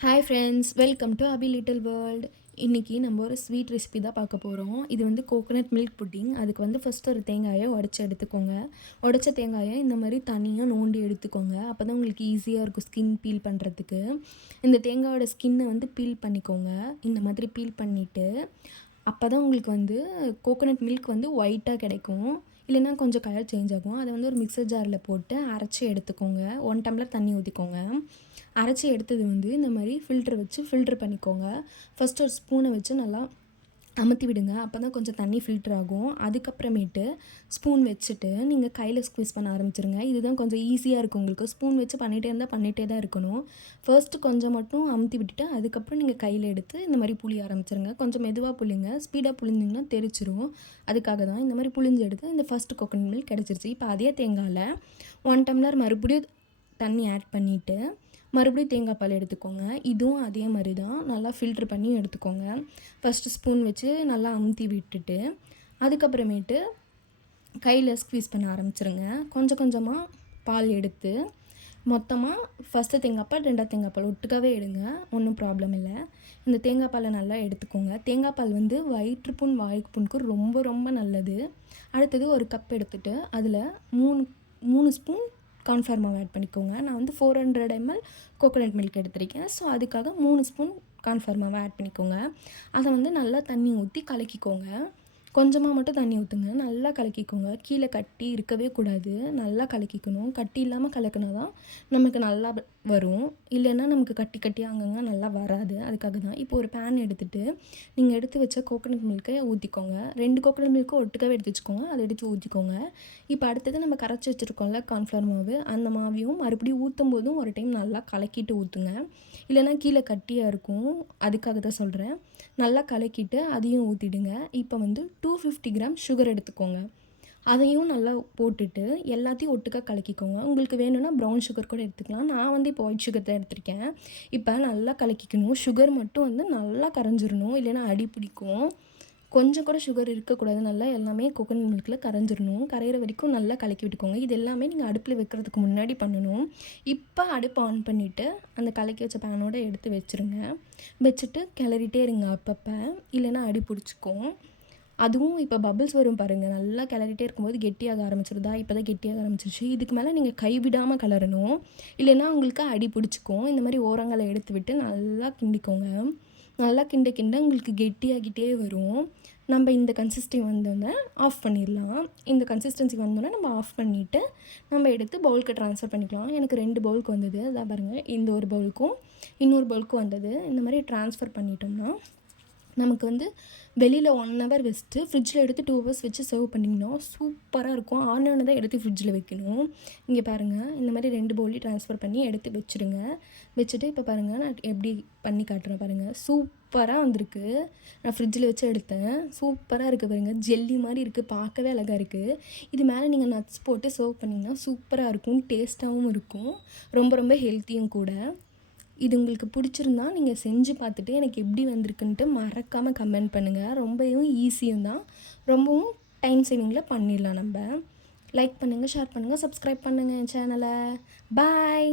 Hi friends welcome to Abhi little world இன்றைக்கி நம்ம ஒரு ஸ்வீட் ரெசிபி தான் பார்க்க போகிறோம் இது வந்து கோகோனட் மில்க் புட்டிங் அதுக்கு வந்து ஃபஸ்ட் ஒரு தேங்காயை உடச்சி எடுத்துக்கோங்க. உடச்ச தேங்காயை இந்த மாதிரி தனியாக நோண்டி எடுத்துக்கோங்க. அப்போ தான் உங்களுக்கு ஈஸியாக இருக்கும் ஸ்கின் பீல் பண்ணுறதுக்கு இந்த தேங்காயோட ஸ்கின்னை வந்து பீல் பண்ணிக்கோங்க. இந்த மாதிரி பீல் பண்ணிவிட்டு அப்போ தான் உங்களுக்கு வந்து கோகோனட் மில்க் வந்து ஒயிட்டாக கிடைக்கும். இல்லைன்னா கொஞ்சம் கலர் சேஞ்ச் ஆகும். அதை வந்து ஒரு மிக்சர் ஜாரில் போட்டு அரைச்சி எடுத்துக்கோங்க. ஒன் டம்ளர் தண்ணி ஊற்றிக்கோங்க அரைச்சி எடுத்தது வந்து இந்த மாதிரி ஃபில்ட்ரு வச்சு ஃபில்ட்ரு பண்ணிக்கோங்க. ஃபஸ்ட்டு ஒரு ஸ்பூனை வச்சு நல்லா அமுத்தி விடுங்க. அப்போ தான் கொஞ்சம் தண்ணி ஃபில்டர் ஆகும். அதுக்கப்புறமேட்டு ஸ்பூன் வச்சுட்டு நீங்கள் கையில் ஸ்க்வீஸ் பண்ண ஆரம்பிச்சிருங்க. இதுதான் கொஞ்சம் ஈஸியாக இருக்கும் உங்களுக்கு. ஸ்பூன் வச்சு பண்ணிகிட்டே இருந்தால் பண்ணிகிட்டே தான் இருக்கணும். ஃபர்ஸ்ட்டு கொஞ்சம் மட்டும் அமுத்தி விட்டுட்டு அதுக்கப்புறம் நீங்கள் கையில் எடுத்து இந்த மாதிரி புளிய ஆரம்பிச்சிருங்க. கொஞ்சம் மெதுவாக புளிங்க. ஸ்பீடாக புளிஞ்சிங்கன்னா தெரிச்சிரும். அதுக்காக தான் இந்த மாதிரி புளிஞ்சு எடுத்து இந்த ஃபஸ்ட்டு கோகோனட் மில்க் கிடச்சிருச்சு. இப்போ அதே தேங்காயில் ஒன் டம்ளர் மறுபடியும் தண்ணி ஆட் பண்ணிவிட்டு மறுபடியும் தேங்காய் பால் எடுத்துக்கோங்க. இதுவும் அதே மாதிரி தான். நல்லா ஃபில்ட்ரு பண்ணி எடுத்துக்கோங்க. ஃபஸ்ட்டு ஸ்பூன் வச்சு நல்லா அமுத்தி விட்டுட்டு அதுக்கப்புறமேட்டு கையில் ஸ்க்வீஸ் பண்ண ஆரம்பிச்சிருங்க. கொஞ்சம் கொஞ்சமாக பால் எடுத்து மொத்தமாக ஃபஸ்ட்டு தேங்காய்ப்பால் ரெண்டாவது தேங்காய்ப்பால் ஒட்டுக்காவே எடுங்க. ஒன்றும் ப்ராப்ளம் இல்லை. இந்த தேங்காய் பாலை நல்லா எடுத்துக்கோங்க. தேங்காய் பால் வந்து வயிற்றுப்புண் வாய்ப்புண்ணுக்கு ரொம்ப ரொம்ப நல்லது. அடுத்தது ஒரு கப் எடுத்துகிட்டு அதில் மூணு மூணு ஸ்பூன் கார்ன்ஃப்ளவர் ஆட் பண்ணிக்கோங்க. நான் வந்து four hundred ml coconut milk எடுத்திருக்கேன். ஸோ அதுக்காக மூணு ஸ்பூன் கார்ன்ஃப்ளவர் ஆட் பண்ணிக்கோங்க. அதை வந்து நல்லா தண்ணி ஊற்றி கலக்கிக்கோங்க. கொஞ்சமாக மட்டும் தண்ணி ஊற்றுங்க நல்லா கலக்கிக்கோங்க. கீழே கட்டி இருக்கவே கூடாது. நல்லா கலக்கிக்கணும். கட்டி இல்லாமல் கலக்கினா தான் நமக்கு நல்லா வரும். இல்லைன்னா நமக்கு கட்டி கட்டி அங்கங்கே நல்லா வராது. அதுக்காக தான். இப்போ ஒரு பேன் எடுத்துகிட்டு நீங்கள் எடுத்து வச்ச கோகோனட் மில்க்கை ஊற்றிக்கோங்க ரெண்டு கோகோனட் மில்க்கும் ஒட்டுக்காவே எடுத்து வச்சுக்கோங்க. அதை எடுத்து ஊற்றிக்கோங்க இப்போ அடுத்தது நம்ம கரைச்சி வச்சுருக்கோம்ல கார்ன்ஃப்ளவர் மாவு. அந்த மாவையும் மறுபடியும் ஊற்றும் போதும் ஒரு டைம் நல்லா கலக்கிட்டு ஊற்றுங்க இல்லைன்னா கீழே கட்டியாக இருக்கும். அதுக்காக தான் சொல்கிறேன் நல்லா கலக்கிட்டு அதையும் ஊற்றிடுங்க இப்போ வந்து டூ ஃபிஃப்டி கிராம் சுகர் எடுத்துக்கோங்க. அதையும் நல்லா போட்டுட்டு எல்லாத்தையும் ஒட்டுக்காக கலக்கிக்கோங்க. உங்களுக்கு வேணும்னா ப்ரௌன் சுகர் கூட எடுத்துக்கலாம். நான் வந்து இப்போ ஒயிட் சுகர் தான் எடுத்திருக்கேன். இப்போ நல்லா கலக்கிக்கணும். சுகர் மட்டும் வந்து நல்லா கரைஞ்சிடணும் இல்லைன்னா அடி பிடிக்கும். கொஞ்சம் கூட சுகர் இருக்கக்கூடாது. நல்லா எல்லாமே கோகனட் மில்கில் கரைஞ்சிடணும் கரையிற வரைக்கும் நல்லா கலக்கி விட்டுக்கோங்க. இது எல்லாமே நீங்கள் அடுப்பில் வைக்கிறதுக்கு முன்னாடி பண்ணணும். இப்போ அடுப்பை ஆன் பண்ணிவிட்டு அந்த கலக்கி வச்ச பேனோடு எடுத்து வச்சுருங்க. வச்சுட்டு கிளறிட்டே இருங்க அப்பப்போ. இல்லைன்னா அடி பிடிச்சிக்கும். அதுவும் இப்போ பபிள்ஸ் வரும் பாருங்கள் நல்லா கிளறிட்டே இருக்கும்போது கெட்டியாக ஆரம்பிச்சிருதா? இப்போ தான் கெட்டியாக ஆரம்பிச்சிருச்சு. இதுக்கு மேலே நீங்கள் கைவிடாமல் கலரணும் இல்லைன்னா உங்களுக்கு அடி பிடிச்சிக்கும். இந்த மாதிரி ஓரங்களை எடுத்து விட்டு நல்லா கிண்டிக்கோங்க. நல்லா கிண்ட கிண்ட உங்களுக்கு கெட்டியாகிட்டே வரும். நம்ம இந்த கன்சிஸ்டி வந்தோடனே ஆஃப் பண்ணிடலாம். இந்த கன்சிஸ்டன்சி வந்தோடனே நம்ம ஆஃப் பண்ணிவிட்டு நம்ம எடுத்து பவுலுக்கு ட்ரான்ஸ்ஃபர் பண்ணிக்கலாம். எனக்கு ரெண்டு பவுலுக்கு வந்தது. அதான் பாருங்கள் இந்த ஒரு பவுலுக்கும் இன்னொரு பவுலுக்கும் வந்தது. இந்த மாதிரி ட்ரான்ஸ்ஃபர் பண்ணிட்டோம்னா நமக்கு வந்து வெளியில் ஒன் ஹவர் வச்சுட்டு ஃப்ரிட்ஜில் எடுத்து டூ ஹவர்ஸ் வச்சு சர்வ் பண்ணிங்கன்னா சூப்பராக இருக்கும். ஆனோன்னு தான் எடுத்து ஃப்ரிட்ஜில் வைக்கணும். இங்கே பாருங்கள் இந்த மாதிரி ரெண்டு பவுலி ட்ரான்ஸ்ஃபர் பண்ணி எடுத்து வச்சுடுங்க. வச்சுட்டு இப்போ பாருங்கள் நான் எப்படி பண்ணி காட்டுறேன் பாருங்கள் சூப்பராக வந்திருக்கு. நான் ஃப்ரிட்ஜில் வச்சு எடுத்தேன். சூப்பராக இருக்குது பாருங்கள் ஜெல்லி மாதிரி இருக்குது பார்க்கவே அழகாக இருக்குது இது மேலே நீங்கள் நட்ஸ் போட்டு சர்வ் பண்ணிங்கன்னா சூப்பராக இருக்கும். டேஸ்ட்டாகவும் இருக்கும். ரொம்ப ரொம்ப ஹெல்த்தியும் கூட. இது உங்களுக்கு பிடிச்சிருந்தா நீங்கள் செஞ்சு பார்த்துட்டு எனக்கு எப்படி வந்திருக்குன்ட்டு மறக்காமல் கமெண்ட் பண்ணுங்கள் ரொம்பவும் ஈஸியும் தான். ரொம்பவும் டைம் சேவிங்கில் பண்ணிடலாம் நம்ம. லைக் பண்ணுங்கள் ஷேர் பண்ணுங்கள் சப்ஸ்கிரைப் பண்ணுங்கள் என் சேனலை பாய்